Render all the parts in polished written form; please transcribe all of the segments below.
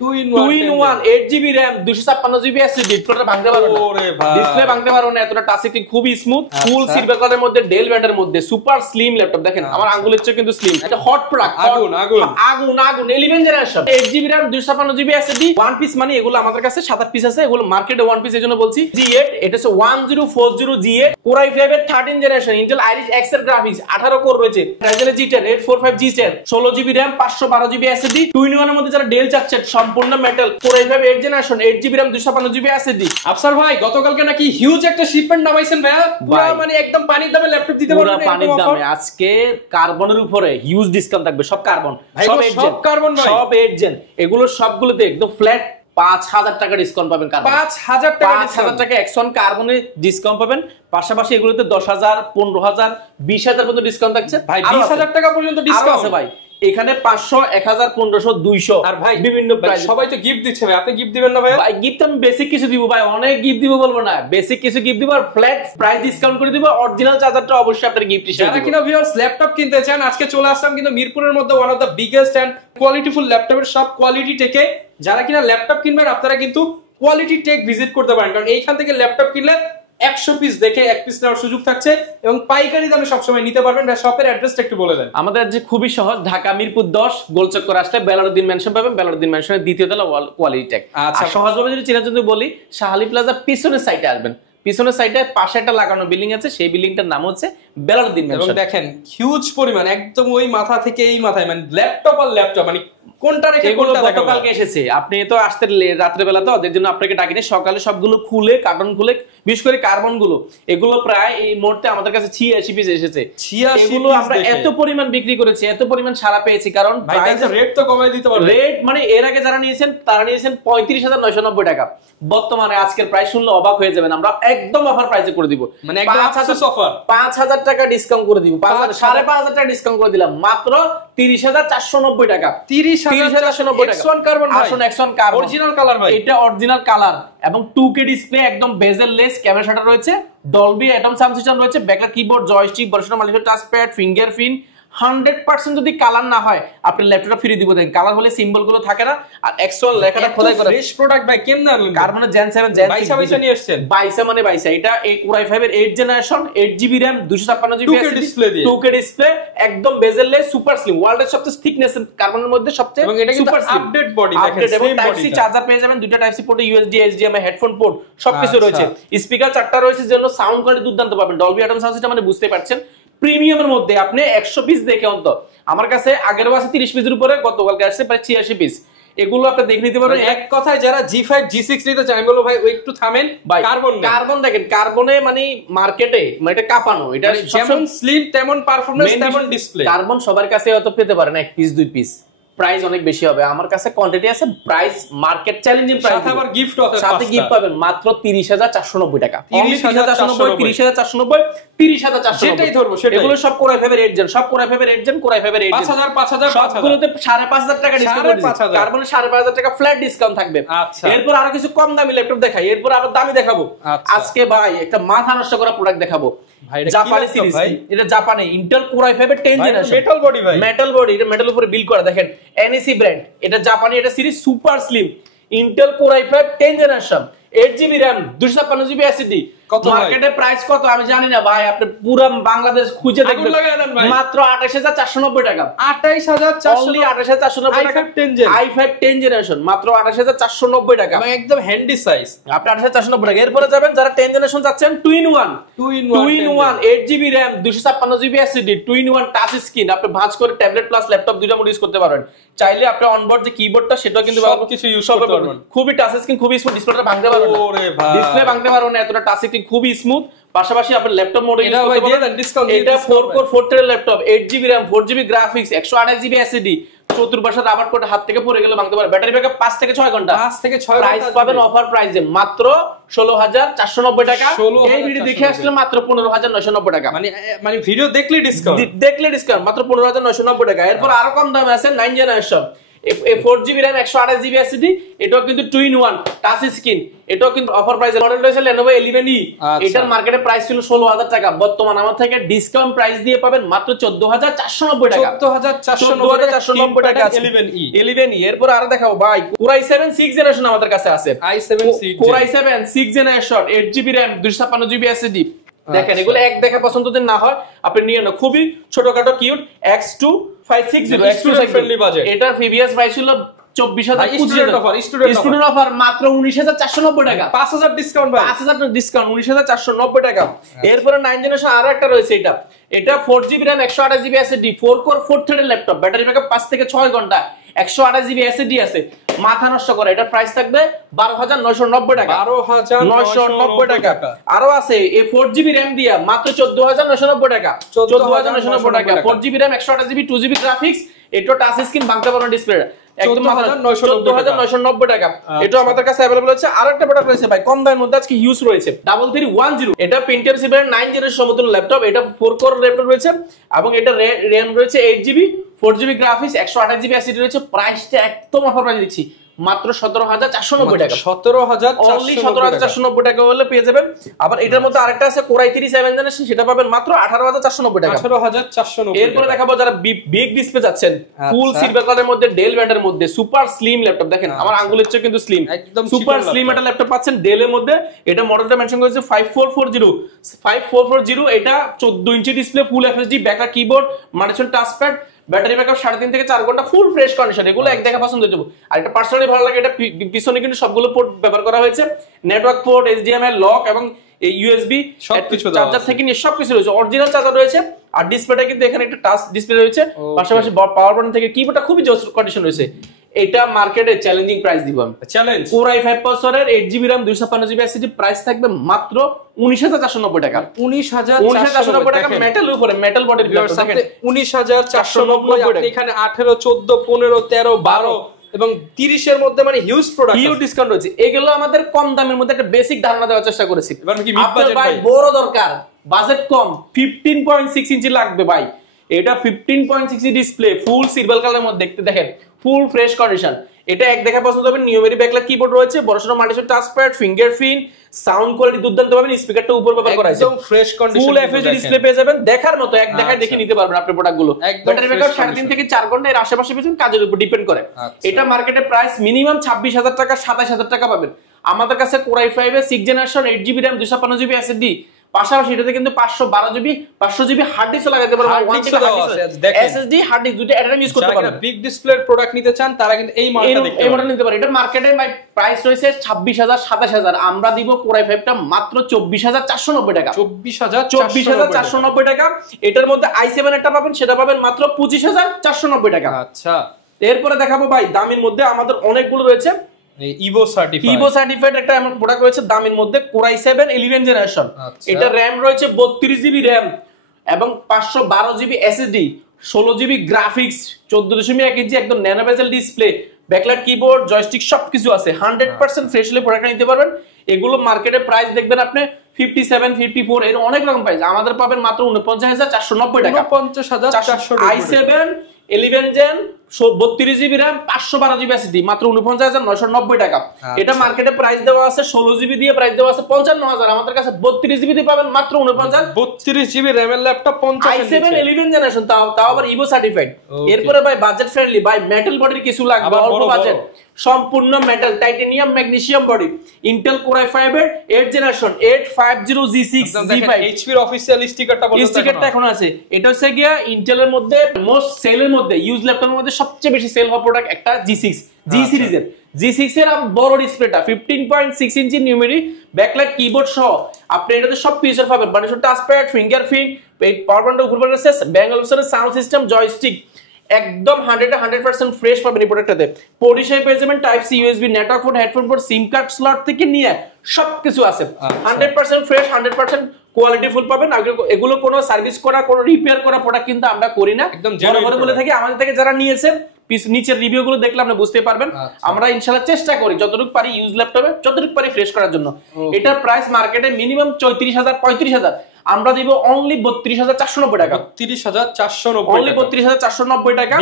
Two in one 8GB RAM 256GB SSD ডিসপ্লেটা ভাঙতে পারো না। ওরে ভাই ডিসপ্লে ভাঙতে পারো না, এতটা টাচ স্ক্রিন খুবই স্মুথ, ফুল সিলভার কালারের মধ্যে ডেল ব্যান্ডের মধ্যে সুপার স্লিম ল্যাপটপ। দেখেন আমার আঙ্গুলের চেয়ে কিন্তু স্লিম, এটা হট প্রোডাক্ট, আগুন আগুন আগুন আগুন 11 generation 8GB RAM 256GB SSD one piece. মানে এগুলো আমাদের কাছে 7-8 পিস আছে, এগুলো মার্কেটে ওয়ান পিস, এজন্য বলছি। G8 এটা হচ্ছে 1040 G8 Core i5 এর 13 জেনারেশন ইন্টেল আইরিশ এক্স এর গ্রাফিক্স 18 কোর রয়েছে, Ryzen G10 845 G10 16GB RAM 512GB SSD 2 in 1 এর মধ্যে যারা ডেল চাচ্ছেন সম্পূর্ণ metal Core i5 8 generation 8GB RAM 256GB SSD। Afsar ভাই গতকালকে নাকি হিউজ একটা শিপমেন্ট নামাইছেন ভাইয়া, পুরো মানে একদম পানির দামে ল্যাপটপ দিতে পারবেন। পুরো পানির দামে আজকে কার্বনের উপরে হিউজ ডিসকাউন্ট থাকবে, সব কার্বন, সব কার্বন ভাই, সব 8 জেন, এগুলো সবগুলোতে একদম ফ্ল্যাট 5000 টাকা ডিসকাউন্ট পাবেন। 5000 টাকা X1 কার্বনে ডিসকাউন্ট পাবেন, পাশাপাশি এগুলোতে 10000 15000 20000 পর্যন্ত ডিসকাউন্ট থাকছে ভাই। 20000 টাকা পর্যন্ত ডিসকাউন্ট আছে ভাই এখানে। 500 1000 1500 200 আর ভাই বিভিন্ন প্রাইস। সবাই তো গিফট দিচ্ছে ভাই, আপনি গিফট দিবেন না ভাই? ভাই গিফট আমি বেসিক কিছু দিব ভাই, অনেক গিফট দিব বলবো না, বেসিক কিছু গিফট দিব আর ফ্ল্যাট প্রাইস ডিসকাউন্ট করে দিব। অরিজিনাল চার্জারটা অবশ্যই আপনাদের গিফট হিসেবে। যারা কিনা ভিউয়ার্স ল্যাপটপ কিনতে চান, আজকে চলে আসলাম কিন্তু মিরপুরের মধ্যে one of the biggest and qualityful ল্যাপটপের সব কোয়ালিটি টেকে। যারা কিনা ল্যাপটপ কিনবেন আপনারা কিন্তু কোয়ালিটি টেক ভিজিট করতে পারেন, কারণ এইখান থেকে ল্যাপটপ কিনলে 100 পিস দেখে 1 পিস নেওয়ার সুযোগ থাকছে এবং পাইকারি দামে সবসময় নিতে পারবেন। শপের অ্যাড্রেসটা একটু বলে দেন। আমাদের যে খুবই সহজ, ঢাকা মিরপুর 10 গোলচক্কর আসলে বেলারউদ্দিন মেনশন পাবেন, বেলারউদ্দিন মেনশনের দ্বিতীয় তলা কোয়ালিটি টেক। আচ্ছা সহজভাবে যদি চেনার জন্য বলি, শাহালি প্লাজা পিছনের সাইডে আসবেন, পিছনের সাইডে পাশে একটা লাগানো বিল্ডিং আছে, সেই বিল্ডিংটার নাম হচ্ছে বেলারউদ্দিন মেনশন। এবং দেখেন হিউজ পরিমাণ একদম ওই মাথা থেকে এই মাথায়, মানে ল্যাপটপ আর ল্যাপটপ, মানে কোনটা রেখে কোনটা গতকালকে এসেছে। আপনি তো আসতে রাত্রে বেলা, তো ওদের জন্য আপনাকে ডাকিনি, সকালে সবগুলো খুলে কার্টন খুলে, বিশেষ করে কার্বন গুলো, এগুলো প্রায় এই মুহূর্তে আমাদের কাছে 86 পিস এসেছে। এগুলো আমরা এত পরিমাণ বিক্রি করেছি, এত পরিমাণ সাড়া পেয়েছি, কারণ রেট তো কমাই দিতে পারবে। রেট মানে এর আগে যারা নিয়েছেন তারা নিয়েছেন 35990 টাকা, বর্তমানে আজকের প্রাইস শুনলে অবাক হয়ে যাবেন, আমরা একদম অফার প্রাইসে করে দিব, মানে একদম অফার 5000 টাকা ডিসকাউন্ট করে দিব, 5500 টাকা ডিসকাউন্ট করে দিলাম, মাত্র 30490 টাকা। 30490 টাকা X1 কার্বন ভাই, আসুন X1 কার্বন অরিজিনাল কালার ভাই, এটা অরিজিনাল কালার এবং 2K ডিসপ্লে, একদম বেজেল লেস, ক্যামেরা শাটার রয়েছে, ডলবি অ্যাটম সাউন্ড সিস্টেম রয়েছে, backlight keyboard, joystick, version multipad touchpad, fingerprint. 100% যদি কালার না হয় আপনি ল্যাপটপটা ফ্রি দিব। দেন কালার হলে সিম্বল গুলো থাকে না, আর X1 লেখাটা খোদাই করে ফ্রেশ প্রোডাক্ট ভাই। কেমনে আনলেন? কার্বনের Gen 7 Gen 6 22 নিয়ে আসছেন। 22 মানে 22, এটা এই Core i5 এর 8 generation 8GB RAM 256GB display দিয়ে, 2K ডিসপ্লে, একদম বেজেল লেস, সুপার স্লিম, ওয়ার্ল্ডের সবচেয়ে থিকনেস কার্বনের মধ্যে সবচেয়ে, এবং এটা কিন্তু আপডেট বডি দেখেন, এবং টাইপ সি চার্জার পেয়ে যাবেন, দুটো টাইপ সি পোর্টে, USB HDMI হেডফোন পোর্ট সবকিছু রয়েছে, স্পিকার 4টা রয়েছে, যেন সাউন্ড কোয়ালিটি দুর্দান্ত পাবেন, ডলবি অ্যাটম সাউন্ড সিস্টেম, মানে বুঝতে পারছেন প্রিমিয়ামের মধ্যে। আপনি 100 পিস দেখে অন্ত, আমার কাছে আগের মাসে 30 পিসের উপরে, গতকালকে আসছে প্রায় 86 পিস, এগুলো আপনি দেখে নিতে পারবেন। এক কথায় যারা G5 G6 নিতে চান, আমি বলবো ভাই ওই একটু থামেন, কার্বন দেখেন, কার্বনে মানে মার্কেটে মানে এটা কাঁপানো, এটা যেমন স্লিম তেমন পারফরম্যান্স তেমন ডিসপ্লে। কার্বন সবার কাছে হয়তো পেতে পারেন 1 পিস 2 পিস, প্রাইস অনেক বেশি হবে, আমার কাছে কোয়ান্টিটি আছে, প্রাইস মার্কেট চ্যালেঞ্জিং প্রাইস, সাথে আবার গিফট আছে, সাথে গিফট পাবেন মাত্র 30490 টাকা, 30490 30490 সেটাই ধরবো, সেটাই। এগুলো সব Core i5 এর 8 জেন, সব Core i5 এর 8 জেন, Core i5 এর 8 জেন, 5000 সবগুলোতে 5500 টাকা ডিসকাউন্ট দিচ্ছি, কার্বনে 5500 টাকা ফ্ল্যাট ডিসকাউন্ট থাকবে। এরপর আরো কিছু কম দামি ল্যাপটপ দেখাই, এরপর আবার দামি দেখাবো। আজকে ভাই একটা মাথা নষ্ট করা প্রোডাক্ট দেখাবো, জাপানি সিরিজ, এটা জাপানি ইন্টেল Core i5 এর 10 জেনারেশন, মেটাল বডি ভাই, মেটাল বডি, এটা মেটাল উপরে বিল্ড করা, দেখেন NEC ব্র্যান্ড, এটা জাপানি, এটা series super slim, Intel Core i5 10 generation 8GB RAM 256GB SSD। মার্কেটে প্রাইস কত আমি জানি না ভাই, আপনি পুরো বাংলাদেশ খুঁজে দেখবেন, মাত্র 28490 টাকা, 28490 টাকা, i5 10 জেনারেশন মাত্র 28490 টাকা, একদম হ্যান্ডি সাইজ, আপনি 28490 টাকা। এরপরে যাবেন যারা 10 জেনারেশন যাচ্ছেন 2 in 1 8GB RAM 256GB SSD 2 in 1 touch screen, আপনি ভাঁজ করে ট্যাবলেট প্লাস ল্যাপটপ দুইটা মোড ইউজ করতে পারবেন, চাইলে আপনি অনবোর্ড যে কিবোর্ডটা সেটাও কিন্তু কিছু ইউজ করতে পারবেন, খুবই টাচ স্ক্রিন, খুবই স্মুথ, ডিসপ্লেটা ভাঙতে পারবেন না, ওরে ভাই ডিসপ্লে ভাঙতে পারবেন না, এতটা টাচ স্ক্রিন খুবই স্মুথ, পাশাপাশি আপনি ল্যাপটপ মোডে ইউজ করতে পারবেন, ডিসকাউন্ট এটা 4 core 4 thread laptop 8GB RAM 4GB graphics 128GB SSD, চতুর্পাশে রাবার কোড হাত থেকে পড়ে গেলে ভাঙতে পারে, ব্যাটারি ব্যাকআপ 5 থেকে 6 ঘন্টা, প্রাইস পাবেন অফার প্রাইসে মাত্র 16490 টাকা, এই ভিডিও দেখে আসলে মাত্র 15990 টাকা, মানে ভিডিও দেখলে ডিসকাউন্ট মাত্র 15990 টাকা। এরপর আরো কম দামে আছে 9 generation 4GB RAM 128GB SSD, এটাও কিন্তু 2-in-1 টাচ স্ক্রিন, এটাও কিন্তু অফার প্রাইসে মডেল রয়েছে Lenovo 11E। এটার মার্কেটে প্রাইস ছিল 16000 টাকা, বর্তমান আমার থেকে ডিসকাউন্ট প্রাইস দিয়ে পাবেন মাত্র 14490 টাকা। 14490 টাকা 11E। এরপর আরো দেখাবো ভাই, Core i7 6 জেনারেশন আমাদের কাছে আছে। Core i7 6 generation 8GB RAM 256GB SSD। দেখেন এগুলো এক দেখা পছন্দ যদি না হয় আপনি নিয়ে না, খুবই ছোটখাটো cute X2560 student friendly budget. এটার প্রিভিয়াস প্রাইস ছিল 24000, স্টুডেন্ট অফার মাত্র 19490 টাকা, 5000 ডিসকাউন্ট ভাই, 5000 ডিসকাউন্ট 19490 টাকা। এরপরে 9 জেনারেশন আরো একটা রয়েছে, এটা 4GB RAM 128GB SSD 4 core 4 থ্রেডের ল্যাপটপ, ব্যাটারি ব্যাকআপ 5 থেকে 6 ঘন্টা, 128GB SSD আছে, মাথা নষ্ট করে। এটা প্রাইস থাকবে 12990 টাকা, 12990 টাকা। আরো আছে এই 4GB RAM দিয়া মাত্র 14990 টাকা, 14990 টাকা। 4GB RAM 128GB 2GB graphics, এটা টাচ স্ক্রিন, বাংলা বর্ণ ডিসপ্লে, একদম 14990 টাকা। এটা আমাদের কাছে अवेलेबल আছে। আরেকটা প্রোডাক্ট রয়েছে ভাই কম দামের মধ্যে আজকে হিউজ রয়েছে 3310, এটা Pentium CPU 9 জেনারেশন সমতুল্য ল্যাপটপ, এটা 4 কোর ল্যাপটপ রয়েছে এবং এটা RAM রয়েছে 8GB, 4GB graphics, 128GB SSD রয়েছে। প্রাইসটা একদম অফার প্রাইস দিচ্ছি মাত্র 17490 টাকা, 17490 টাকা হলে পেয়ে যাবেন। আবার এটার মধ্যে আরেকটা আছে Core i3 7 জেনারেশন, সেটা পাবেন মাত্র 18490 টাকা, 18490। এরপরে দেখাবো যারা বিগ ডিসপ্লে যাচ্ছেন, ফুল সিলভার কালারের মধ্যে ডেল ব্র্যান্ডের মধ্যে সুপার স্লিম ল্যাপটপ। দেখেন আমার আঙ্গুলের চেয়ে কিন্তু স্লিম, একদম সুপার স্লিম একটা ল্যাপটপ পাচ্ছেন ডেলের মধ্যে। এটা মডেলটা মেনশন করেছে 5440, এটা 14 inch display, full FSD, backlight keyboard, multiple touchpad, battery backup 3.5 থেকে 4 ঘন্টা, ফুল ফ্রেশ কন্ডিশন। এগুলো এক দেখা পছন্দ হয়ে যাবে। আর এটা পার্সোনালি ভালো লাগে, এটা পিছনে কিন্তু সবগুলো পোর্ট ব্যবহার করা হয়েছে, নেটওয়ার্ক পোর্ট, HDMI, লক এবং ইউএসবি সবকিছু চার্জার থেকে নিয়ে সবকিছু রয়েছে, অরিজিনাল চার্জার রয়েছে। আর ডিসপ্লেটা কিন্তু এখানে একটা টাচ ডিসপ্লে রয়েছে, পাশাপাশি পাওয়ার বাটন থেকে কিবোর্ডটা খুবই জোস কন্ডিশন রয়েছে। এটা মার্কেটে চ্যালেঞ্জিং প্রাইস দিব আমি, চ্যালেঞ্জ। Core i5 প্রসেসরের 8GB RAM 256GB SSD, price থাকবে মাত্র 19490 টাকা, 19490 টাকা। মেটালের উপরে, মেটাল বডির ভিউয়ার্স থাকে 19490। আপনি এখানে 18, 14, 15, 13, 12 এবং 30 এর মধ্যে মানে হিউজ প্রোডাক্ট, হিউজ ডিসকাউন্ট রয়েছে। এগুলো আমাদের কম দামের মধ্যে একটা বেসিক ধারণা দেওয়ার চেষ্টা করেছি। এবার কি মিড বাজেট ভাই বড় দরকার, বাজেট কম, 15.6 ইঞ্চি লাগবে ভাই। এটা 15.6 ডিসপ্লে, ফুল সিলভার কালারের মধ্যে, দেখতে দেখেন ফুল ফ্রেশ কন্ডিশন। এটা এক দেখা পছন্দ হবে, নিউমেরিক ব্যাকলাইট কিবোর্ড রয়েছে, বড়সড় multiple touchpad, fingerprint, sound quality দুর্দান্ত পাবেন, স্পিকারটা উপর ব্যবহার করা আছে, একদম ফ্রেশ কন্ডিশন, ফুল এফএসডি ডিসপ্লে পেয়ে যাবেন। দেখার মতো, এক দেখায় দেখে নিতে পারবেন আপনি প্রোডাক্টগুলো। ব্যাটারি ব্যাকআপ 3.5 থেকে 4 ঘন্টা, এর আশেপাশে পেছন কাজের উপর ডিপেন্ড করে। এটা মার্কেটে প্রাইস মিনিমাম 26000 টাকা, 27000 টাকা পাবেন। আমাদের কাছে Core i5 এর 6 generation 8GB RAM 256GB SSD, পাশাপাশি এটাতে কিন্তু 512GB হার্ড ডিস্ক লাগাতে পারবেন, SSD হার্ড ডিস্ক দুটো অ্যাডাম ইউজ করতে পারবেন। বিগ ডিসপ্লের প্রোডাক্ট নিতে চান তারা কিন্তু এই মডেলটা নিতে পারেন। এটা মার্কেটে প্রাইস রয়েছে 26000, 27000, আমরা দিব Core i5 টা মাত্র 24490 টাকা, 24490 টাকা। এটার মধ্যে i7 একটা পাবেন, সেটা পাবেন মাত্র 25490 টাকা। আচ্ছা, এরপরে দেখাবো ভাই দামের মধ্যে আমাদের অনেকগুলো রয়েছে। ইভো সার্টিফাইড একটা এমন প্রোডাক্ট রয়েছে দামের মধ্যে, Core i7 11 জেনারেশন, এটা RAM রয়েছে 32GB RAM এবং 512GB SSD, 16GB গ্রাফিক্স, 14.1 ইঞ্চি একদম ন্যানো বেজেল ডিসপ্লে, ব্যাকলাইট কিবোর্ড, জয়স্টিক সবকিছু আছে। 100% ফ্রেশ হলে প্রোডাক্টটা নিতে পারবেন। এগুলো মার্কেটে প্রাইস দেখবেন আপনি 57, 54, এর অনেক রকম প্রাইস। আমাদের পাবেন মাত্র 49490 টাকা, 49490। i7 11 gen 32GB RAM 512GB SSD মাত্র 49990 টাকা। এটা মার্কেটে প্রাইস দেওয়া আছে 16GB দিয়ে, প্রাইস দেওয়া আছে 55000। আমাদের কাছে 32GB দিয়ে পাবেন মাত্র 32GB RAM এর ল্যাপটপ 50 i7 11 জেনারেশন, তাও আবার ইভো সার্টিফাইড। এরপরে ভাই বাজেট ফ্রেন্ডলি, ভাই মেটাল বডির কিছু লাগবে, অল্প বাজেট, সম্পূর্ণ metal, titanium, magnesium body, Intel Core i5 এর 8 জেনারেশন 850G6 G5, HP এর অফিশিয়াল স্টিকারটা বলতে স্টিকারটা এখন আছে। এটা হচ্ছে গিয়া ইন্টেলের মধ্যে মোস্ট সেলের মধ্যে, ইউজ ল্যাপটপের মধ্যে সবচেয়ে বেশি সেল হওয়া প্রোডাক্ট একটা G6 G সিরিজের। G6 এর বড় ডিসপ্লেটা 15.6 ইঞ্চি নিউমেরিক ব্যাকলাইট কিবোর্ড সহ আপনি এটাতে সব ফিচার পাবেন, বানিশন টাচপ্যাড, ফিঙ্গারপ্রিন্ট, পাওয়ার বাটনের উপর আছে, ব্যাঙ্গল অপশনের সাউন্ড সিস্টেম, জয়স্টিক, একদম 100% ফ্রেশ পাবেন এই প্রোডাক্টটাতে। পোর্ট হিসেবে পেয়ে যাবেন type C, USB, network port, headphone port, sim card slot থেকে নিয়ে সবকিছু আছে। 100% ফ্রেশ, 100% কোয়ালিটি ফুল পাবেন। এগুলো কোনো সার্ভিস করা, কোনো রিপেয়ার করা প্রোডাক্ট কিন্তু আমরা করি না, একদম জেনুইন বলে থাকি। আমাদের থেকে যারা নিয়েছে নিচের রিভিউ গুলো দেখলে আপনি বুঝতে পারবেন। আমরা ইনশাআল্লাহ চেষ্টা করি যতটুকু পারি ইউজ ল্যাপটপে যতটুকু পারি ফ্রেশ করার জন্য। এটার প্রাইস মার্কেটে মিনিমাম 34000, 35000। আমরা দিব অনলি 32490 টাকা। 32490 অনলি 32490 টাকা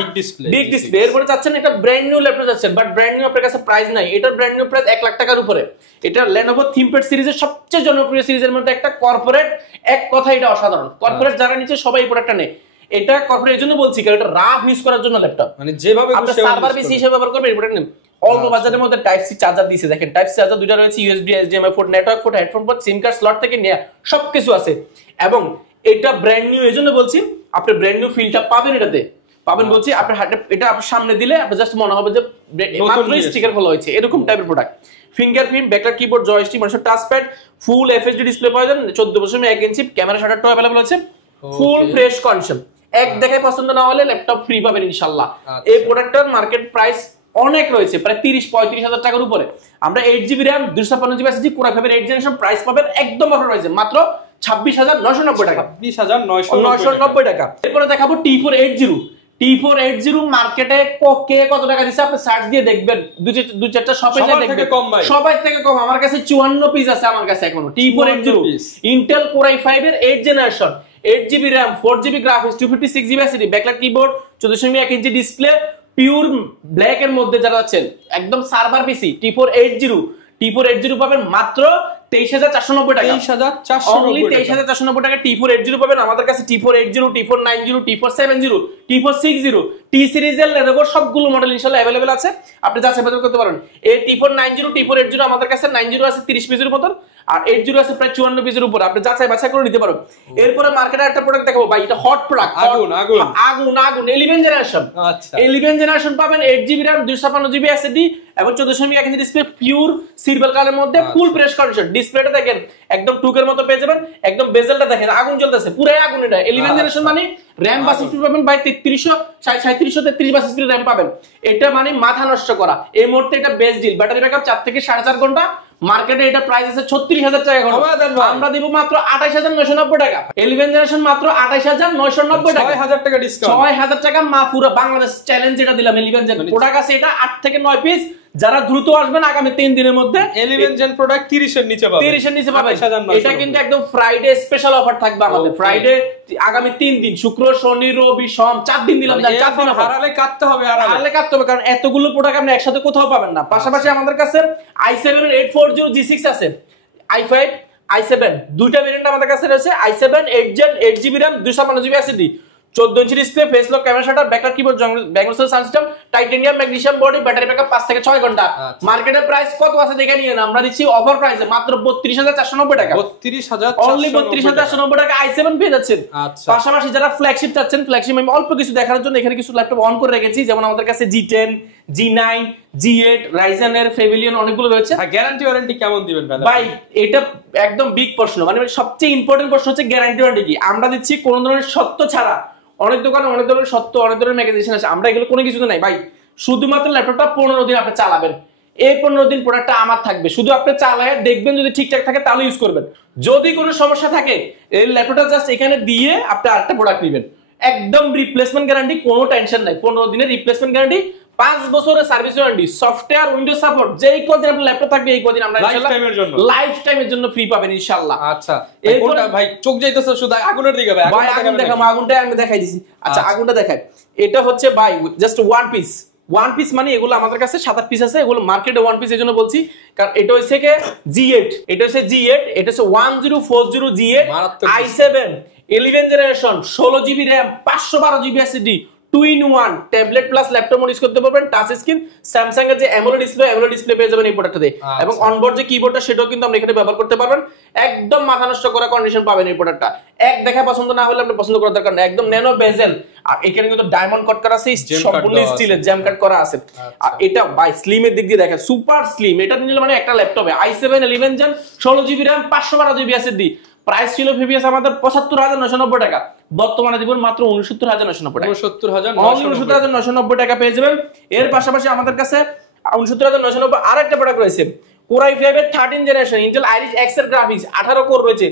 বিগ ডিসপ্লে। এরপরে চাচ্ছেন এটা ব্র্যান্ড নিউ ল্যাপটপ চাচ্ছেন, বাট ব্র্যান্ড নিউ আপনার কাছে প্রাইস নাই, এটার ব্র্যান্ড নিউ প্রাইস 1 লাখ টাকার উপরে। এটা Lenovo ThinkPad সিরিজের সবচেয়ে জনপ্রিয় সিরিজের মধ্যে একটা, কর্পোরেট এক কথা এটা অসাধারণ। কর্পোরেট যারা নিচে সবাই এই প্রোডাক্টটা নেয়। এটা কর্পোরেট এর জন্য বলছি কারণ এটা রাফ ইউজ করার জন্য ল্যাপটপ, মানে যেভাবে আপনি সার্ভার বেসি হিসেবে ব্যবহার করবেন এই প্রোডাক্ট নেন। অল্প বাজারের মধ্যে টাইপ সি চার্জার দিয়েছে, দেখেন টাইপ সি চার্জার দুটো রয়েছে, USB HDMI port, network port, headphone port, sim card slot থেকে নেয়া সবকিছু আছে। এবং এটা ব্র্যান্ড নিউ এজন্য বলছি, আপনি ব্র্যান্ড নিউ ফিলটা পাবেন এটাতে, পাবেন বলছি। আপনার হাতে এটা আপনার সামনে দিলে আপনি জাস্ট মনে হবে যে মাত্রই স্টিকার খোলা হয়েছে, এরকম টাইপের product. Fingerprint, backlight keyboard, joystick, মানুষের টাচ প্যাড, ফুল এফএইচডি ডিসপ্লে পাবেন, 14.1 ইঞ্চি ক্যামেরা, শাটারটাও अवेलेबल আছে, ফুল ফ্রেশ কন্ডিশন। এক দেখায় পছন্দ না হলে ল্যাপটপ ফ্রি পাবেন ইনশাআল্লাহ। এই প্রোডাক্টটার মার্কেট প্রাইস অনেক রয়েছে, প্রায় 30-35 হাজার টাকার উপরে। আমরা 8GB RAM 256GB SSD Core i5 8th generation price পাবেন একদম অফার প্রাইসে মাত্র 26,990 টাকা। 26,990 টাকা। এরপরে দেখাবো T480। T480 মার্কেটে কে কত টাকা দিচ্ছে আপনি সার্চ দিয়ে দেখবেন, দুই চারটা শপে যা দেখবেন সবার থেকে কম। আমার কাছে 54 পিস আছে আমার কাছে এখনো T480 Intel Core i5 এর 8th generation, 8GB RAM 4GB graphics 256GB SSD backlight keyboard 14.1 inch display, pure black এর মধ্যে যারা আছেন একদম সার্ভার পিসি T480 পাবেন মাত্র 23,490 টাকা। 23,490 টাকা T480 পাবেন আমাদের কাছে। T480, T490, T470, T460, T সিরিজের Lenovo সবগুলো মডেল ইনশাআল্লাহ अवेलेबल আছে, আপনি যাচাই বাছাই করতে পারেন। এই T490, T480 আমাদের কাছে 90 আছে 30 পিসের মতন, আর 80 আছে প্রায় 54 পিসের উপর, আপনি যাচাই বাছাই করে নিতে পারবেন। এরপরে মার্কেটে একটা প্রোডাক্ট দেখাবো ভাই, এটা হট প্রোডাক্ট, আগুন 11 জেনারেশন। আচ্ছা 11 জেনারেশন পাবেন 8GB RAM 256GB SSD এবং 14.1 ইঞ্চি ডিসপ্লে, পিওর সিলভার কালারের মধ্যে, ফুল ফ্রেশ কন্ডিশন। ডিসপ্লেটা দেখেন একদম টুকের মতো পেয়ে যাবেন, একদম বেজেলটা দেখেন আগুন জ্বলতেছে, পুরাই আগুন। এটা 11 জেনারেশন মানে র‍্যাম বাস স্পিড পাবেন ভাই 3733 বাস স্পিড র‍্যাম পাবেন। এটা মানে মাথা নষ্ট করা। এই মুহূর্তে এটা বেস্ট ডিল, ব্যাটারি ব্যাকআপ 4 থেকে 4.5 ঘন্টা। মার্কেটে এটা প্রাইস আছে 36,000 টাকা ঘন্টা, আমরা দিব মাত্র 28,990 টাকা। 11 জেনারেশন মাত্র 28,990 টাকা, 6,000 টাকা ডিসকাউন্ট, 6,000 টাকা মা পুরো বাংলাদেশ চ্যালেঞ্জ এটা দিলাম। 11 জেন প্রোডাক্ট আছে এটা 8 থেকে 9 পিস, যারা দ্রুত আসবেন আগামী 3 দিনের মধ্যে 11 জেন প্রোডাক্ট 30 এর নিচে পাবেন, 30 এর নিচে পাবেন। এটা কিন্তু একদম ফ্রাইডে স্পেশাল অফার থাকবে আমাদের। ফ্রাইডে আগামী 3 দিন, শুক্র শনি রবি সোম 4 দিন দিলাম, 4 দিন হারালে কাটতে হবে, কারণ এতগুলো প্রোডাক্ট আপনি একসাথে কোথাও পাবেন না। পাশাপাশি আমাদের কাছে i7 এর 840 G6 আছে, i5 i7 দুইটা ভেরিয়েন্ট আমাদের কাছে রয়েছে। i7 8 Gen 8GB RAM 256GB SSD 14 inch display, face lock, camera shutter, backlight keyboard, ব্যাঙ্গলসেল sound system, titanium magnesium body, battery backup 5 থেকে 6 ঘন্টা। মার্কেটের প্রাইস কত আছে দেখে নিন, আমরা দিচ্ছি অফার প্রাইসে মাত্র 32,490 টাকা। 32,490 টাকা i7 পেয়ে যাচ্ছেন। পাশাপাশি যারা ফ্ল্যাগশিপ চাচ্ছেন, ফ্ল্যাগশিপ আমি অল্প কিছু দেখানোর জন্য এখানে কিছু ল্যাপটপ অন করে রেখেছি, যেমন আমাদের কাছে G10, G9, G8, Ryzen এর Pavilion অনেকগুলো রয়েছে। গ্যারান্টি ওয়ারেন্টি কেমন দিবেন ভাই? এটা একদম বিগ প্রশ্ন, মানে সবচেয়ে ইম্পর্টেন্ট প্রশ্ন হচ্ছে গ্যারান্টি ওয়ারেন্টি কি। আমরা দিচ্ছি কোন ধরনের সত্য ছাড়া। অনেক দোকানে অনেক ধরনের সত্য, অনেক ধরনের ম্যাগাজিন আছে, আমরা এগুলো কোনো কিছু নাই ভাই। শুধুমাত্র ল্যাপটপটা 15 দিন আপনি চালাবেন, এই 15 দিন প্রোডাক্টটা আমার থাকবে, শুধু আপনি চালায় দেখবেন, যদি ঠিকঠাক থাকে তাহলে ইউজ করবেন। যদি কোনো সমস্যা থাকে এই ল্যাপটপটা জাস্ট এখানে দিয়ে আপনি আরেকটা প্রোডাক্ট নেবেন, একদম রিপ্লেসমেন্ট গ্যারান্টি, কোনো টেনশন নাই। 15 দিনের রিপ্লেসমেন্ট গ্যারান্টি, 5 বছরের service warranty, software Windows support. যেই কদিন আপনার ল্যাপটপ থাকবে এই কদিন আমরা লাইফ টাইমের জন্য ফ্রি পাবেন ইনশাআল্লাহ। আচ্ছা কোনটা ভাই চোখ যাইতেছে শুধু আগুনের দিকে ভাই? আগুন দেখাম, আগুনটা আমি দেখাই দিছি। আচ্ছা আগুনটা দেখাই। এটা হচ্ছে ভাই জাস্ট ওয়ান পিস মানে এগুলো আমাদের কাছে 7-8 পিস আছে, এগুলো মার্কেটে ওয়ান পিস এজন্য বলছি কারণ এটা হচ্ছে কি G8, এটা হচ্ছে 1040 G8 i7 11 generation 16GB RAM 512GB SSD 2-in-1 tablet plus laptop mode use করতে পারবেন। টাচ স্ক্রিন, স্যামসাং এর যে অ্যামোলেড ডিসপ্লে পেয়ে যাবেন এই প্রোডাক্টটাতে, এবং অনবোর্ড যে কিবোর্ডটা সেটাও কিন্তু আপনি এখানে ব্যবহার করতে পারবেন। একদম মাথা নষ্ট করা কন্ডিশন পাবেন এই প্রোডাক্টটা। এক দেখা পছন্দ না হলে আপনি পছন্দ করার দরকার নেই, একদম ন্যানো বেজেল, আর এখানে কিন্তু ডায়মন্ড কাট করা আছে, সম্পূর্ণ স্টিলের জ্যাম কাট করা আছে। আর এটা বাই স্লিমের দিক দিয়ে দেখেন সুপার স্লিম, এটা নিলে মানে একটা ল্যাপটপে i7 11 Gen 16GB RAM 512GB SSD। Price ছিল প্রিভিয়াস আমাদের 75,990 টাকা, বর্তমানে দিব মাত্র 69,990 টাকা। 69,990 টাকা পেয়ে যাবেন। এর পাশাপাশি আমাদের কাছে 69,990 আরেকটা প্রোডাক্ট রয়েছে, Core i5 এর 13 জেনারেশন Intel Iris X এর গ্রাফিক্স, 18 কোর রয়েছে,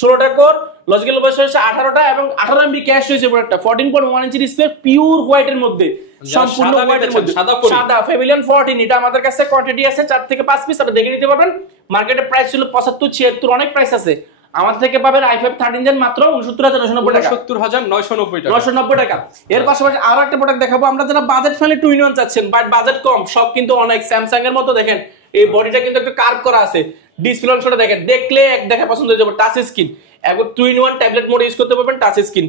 16টা কোর, লজিক্যাল বয়স হচ্ছে 18টা এবং 18 MB ক্যাশ রয়েছে প্রোডাক্টটা। 14.1 ইঞ্চি ডিসপ্লে, পিওর হোয়াইট এর মধ্যে, সম্পূর্ণ হোয়াইটের মধ্যে, সাদা Pavilion 14। এটা আমাদের কাছে কোয়ান্টিটি আছে 4 থেকে 5 পিস, আপনি দেখে নিতে পারবেন। মার্কেটে প্রাইস ছিল 75-76, অনেক প্রাইস আছে। আমাদের থেকে পাবেন i5 13 জেন মাত্র 69990 টাকা, 69990 টাকা, 990 টাকা। এর পাশাপাশি আরো একটা প্রোডাক্ট দেখাবো আমরা, যারা বাজেট ফ্রেন্ডলি 2-in-1 চাচ্ছেন বাট বাজেট কম, সব কিন্তু অনেক স্যামসাং এর মতো দেখেন এই বডিটা কিন্তু একটু কার্ভ করা আছে, ডিসপ্লে অংশটা দেখেন, দেখলে এক দেখা পছন্দ হয়ে যাবে, টাচ স্ক্রিন, একবার 2-in-1 ট্যাবলেট মোড ইউজ করতে পারবেন, টাচ স্ক্রিন,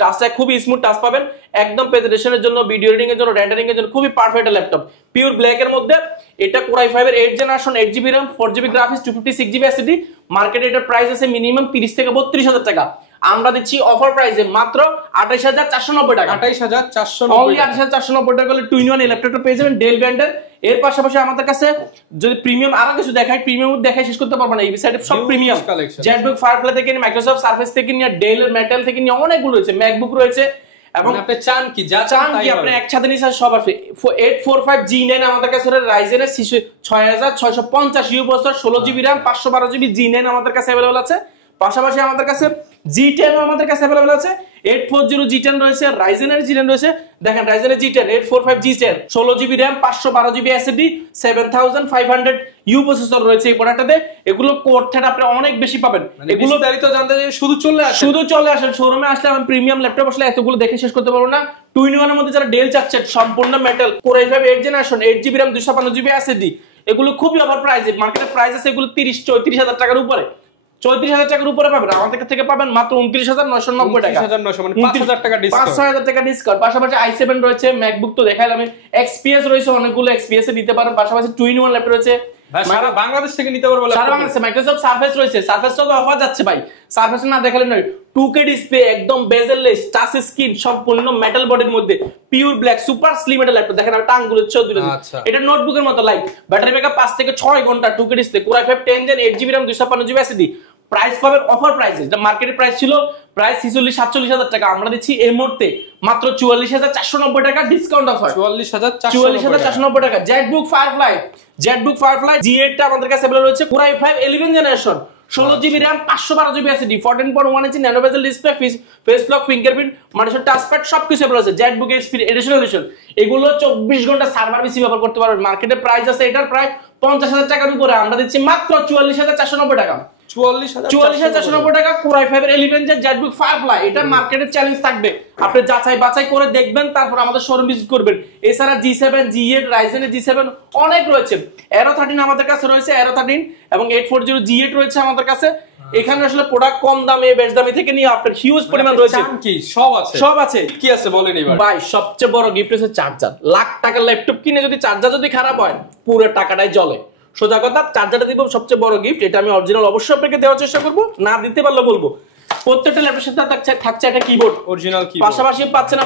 টাচটা খুবই স্মুথ টাচ পাবেন, একদম প্রেজেন্টেশনের জন্য, ভিডিও এডিটিং এর জন্য, রেন্ডারিং এর জন্য খুবই পারফেক্ট ল্যাপটপ, পিওর ব্ল্যাক এর মধ্যে। এটা Core i5 এর 8 generation, 8GB RAM, 4GB graphics, 256GB SSD। মার্কেটে এটার প্রাইস আছে মিনিমাম 30 থেকে 32,000 টাকা, আমরা দিচ্ছি অফার প্রাইসে মাত্র 28490 টাকা, 28490, অনলি 28490 টাকা হলে 2-in-1 এই ল্যাপটপটা পেয়ে যাবেন ডেল ব্র্যান্ডের। এর পাশাপাশি আমাদের কাছে যদি প্রিমিয়াম আরো কিছু দেখাই, প্রিমিয়াম দেখাই শেষ করতে পারবো না, এই সাইডে সব প্রিমিয়াম, জেটবুক ফায়ারফ্লাই থেকে নিয়ে, মাইক্রোসফট সারফেস থেকে নিয়ে, ডেল মেটাল থেকে নিয়ে অনেকগুলো রয়েছে, ম্যাকবুক রয়েছে, এবং আপনি চান কি যা চান কি আপনি একসাথে নিয়ে সব আছে। 845G9 আমাদের কাছে রাইজেন এর 6650 you processor, 16GB RAM, 512GB G9 আমাদের কাছে अवेलेबल আছে। পাশাপাশি আমাদের কাছে G10 আমাদের কাছে अवेलेबल আছে, 840 G10 রয়েছে, রাইজেন এর G10 রয়েছে, দেখেন রাইজেন এর G10 845 G10, 16GB RAM, 512GB SSD, 7500 you processor রয়েছে এই প্রোডাক্টটাতে। এগুলো কোর থ্রেড আপনি অনেক বেশি পাবেন, এগুলো বিস্তারিত জানতে শুধু চলে আসেন শোরুমে আসলে, আমি প্রিমিয়াম ল্যাপটপ আসলে এতগুলো দেখে শেষ করতে পারবো না। 2-in-1 এর মধ্যে যারা ডেল চাচ্ছেন সম্পূর্ণ metal, Core i5 8 generation, 8GB RAM, 256GB SSD, এগুলো খুবই অফার প্রাইসে, মার্কেটের প্রাইস আছে এগুলো 30-34,000 টাকার উপরে, 34,000 টাকার উপরে পাবেন, আমাদের থেকে পাবেন মাত্র 29,990 টাকা, 29,900 মানে 5,000 টাকা ডিসকাউন্ট, 5,000 টাকা ডিসকাউন্ট। পাশাপাশি i7 রয়েছে, ম্যাকবুক তো দেখাইলাম, XPS রয়েছে, অনেকগুলো XPS এ দিতে পারেন, পাশাপাশি 2-in-1 ল্যাপটপ রয়েছে, সারা বাংলাদেশ থেকে নিতে পারবো, সারা বাংলাদেশে। মাইক্রোসফট সারফেস রয়েছে, সারফেসটা তো অফার যাচ্ছে ভাই, সারফেস না দেখালে নয়, 2K ডিসপ্লে, একদম বেজেললেস, টাচ স্ক্রিন, সম্পূর্ণ মেটাল বডির মধ্যে, পিওর ব্ল্যাক, সুপার স্লিম এটা ল্যাপটপ, দেখেন আর টাঙ্গুলো চৌধুরী, এটা নোটবুকের মতো লাইক, ব্যাটারি ব্যাকআপ 5 থেকে 6 ঘন্টা, 2K ডিসপ্লে, Core i5 10 gen, 8GB RAM, 256GB SSD। Price পাবেন অফার প্রাইসে, যেটা মার্কেটের প্রাইস ছিল প্রায় 46-47,000 টাকা, আমরা দিচ্ছি এই মুহূর্তে মাত্র 44,490 টাকা ডিসকাউন্ট অফার, 44,490 টাকা। জেটবুক ফায়ারফ্লাই G8 টা আমাদের কাছে अवेलेबल রয়েছে, Core i5 11 generation, 16GB RAM, 512GB SSD, 14.1 ইঞ্চি ন্যানো বেজেল ডিসপ্লে, ফেস লক, ফিঙ্গারপ্রিন্ট, মানুষের টাচপ্যাড সবকিছু अवेलेबल আছে। জেটবুক এডিশন, এগুলো 24 ঘন্টা সার্ভার পিসি ব্যবহার করতে পারবেন, মার্কেটে প্রাইস আছে এটার প্রায় 50,000 টাকার উপরে, আমরা দিচ্ছি মাত্র 44,490 টাকা, 44,490 টাকা। Core i5 এর 11 জেন জেটবুক ফায়ারফ্লাই, এটা মার্কেটের চ্যালেঞ্জ থাকবে, আপনি যাচাই বাছাই করে দেখবেন, তারপর আমাদের শোরুম ভিজিট করবেন। এছাড়া G7, G8, রাইজেন এর G7 অনেক রয়েছে, Aero 13 আমাদের কাছে রয়েছে, Aero 13 এবং 840 G8 রয়েছে আমাদের কাছে। এখানে আসলে প্রোডাক্ট কম দামে, বেশ দামি থেকে নিয়ে আপনার হিউজ পরিমাণ রয়েছে, কি সব আছে, কি আছে বলেন এবার ভাই। সবচেয়ে বড় গিফট হচ্ছে চার্জার, লাখ টাকার ল্যাপটপ কিনে যদি চার্জার যদি খারাপ হয়, পুরো টাকাটাই জ্বলে, সোজা কথা। চার্জারটা দিব সবচেয়ে বড় গিফট, এটা আমি অরিজিনাল অবশ্যই আপনাকে দেওয়ার চেষ্টা করব, না দিতে পারলে বলবো। প্রত্যেকটা ল্যাপটপের সাথে থাকছে একটা কিবোর্ড, অরিজিনাল কিবোর্ড, পাশাপাশি পাচ্ছেন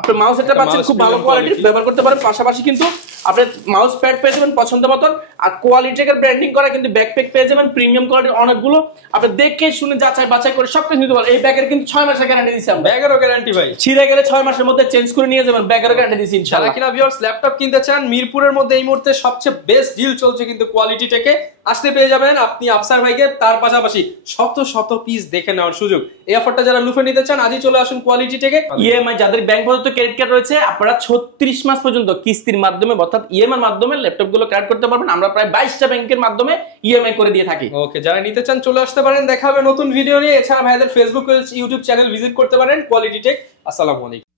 আপনি মাউস এটা পাচ্ছেন খুব ভালো কোয়ালিটির, ব্যবহার করতে পারেন। পাশাপাশি কিন্তু আপনি মাউস প্যাড পেয়ে যাবেন পছন্দ মতন, আর কোয়ালিটি এর ব্র্যান্ডিং করা কিন্তু ব্যাকপ্যাক পেয়ে যাবেন প্রিমিয়াম কোয়ালিটির অনেকগুলো, আপনি দেখে শুনে যাচাই বাছাই করে সবকিছু নিতে পারেন। এই ব্যাগের কিন্তু 6 মাসের গ্যারান্টি দিছি আমরা, ব্যাগেরও গ্যারান্টি ভাই, ছিঁড়ে গেলে 6 মাসের মধ্যে চেঞ্জ করে নিয়ে যাবেন, ব্যাগেরও গ্যারান্টি দিছি ইনশাআল্লাহ। কিনা ভিউয়ার্স ল্যাপটপ কিনতে চান, মিরপুরের মধ্যে এই মুহূর্তে সবচেয়ে বেস্ট ডিল চলছে কিন্তু কোয়ালিটি থেকে, আসলে পেয়ে যাবেন আপনি আফসার ভাইকে, তার পাশাপাশি শত পিস দেখে নেওয়ার সুযোগ। এই অফারটা যারা লুফে নিতে চান আজই চলে আসুন কোয়ালিটি থেকে। ইএমআই যাদের ব্যাংক প্রদত্ত ক্রেডিট কার্ড রয়েছে, আপনারা 36 মাস পর্যন্ত কিস্তির মাধ্যমে অর্থাৎ ইএমআই এর মাধ্যমে ল্যাপটপ গুলো ক্রেডিট করতে পারবেন, আমরা প্রায় 22টা ব্যাংকের মাধ্যমে ইএমআই করে দিয়ে থাকি। ওকে, যারা নিতে চান চলে আসতে পারেন, দেখা হবে নতুন ভিডিও নিয়ে। এছাড়া ভাইদের ফেসবুক, ইউটিউব চ্যানেল ভিজিট করতে পারেন কোয়ালিটি টেক। আসসালামু আলাইকুম।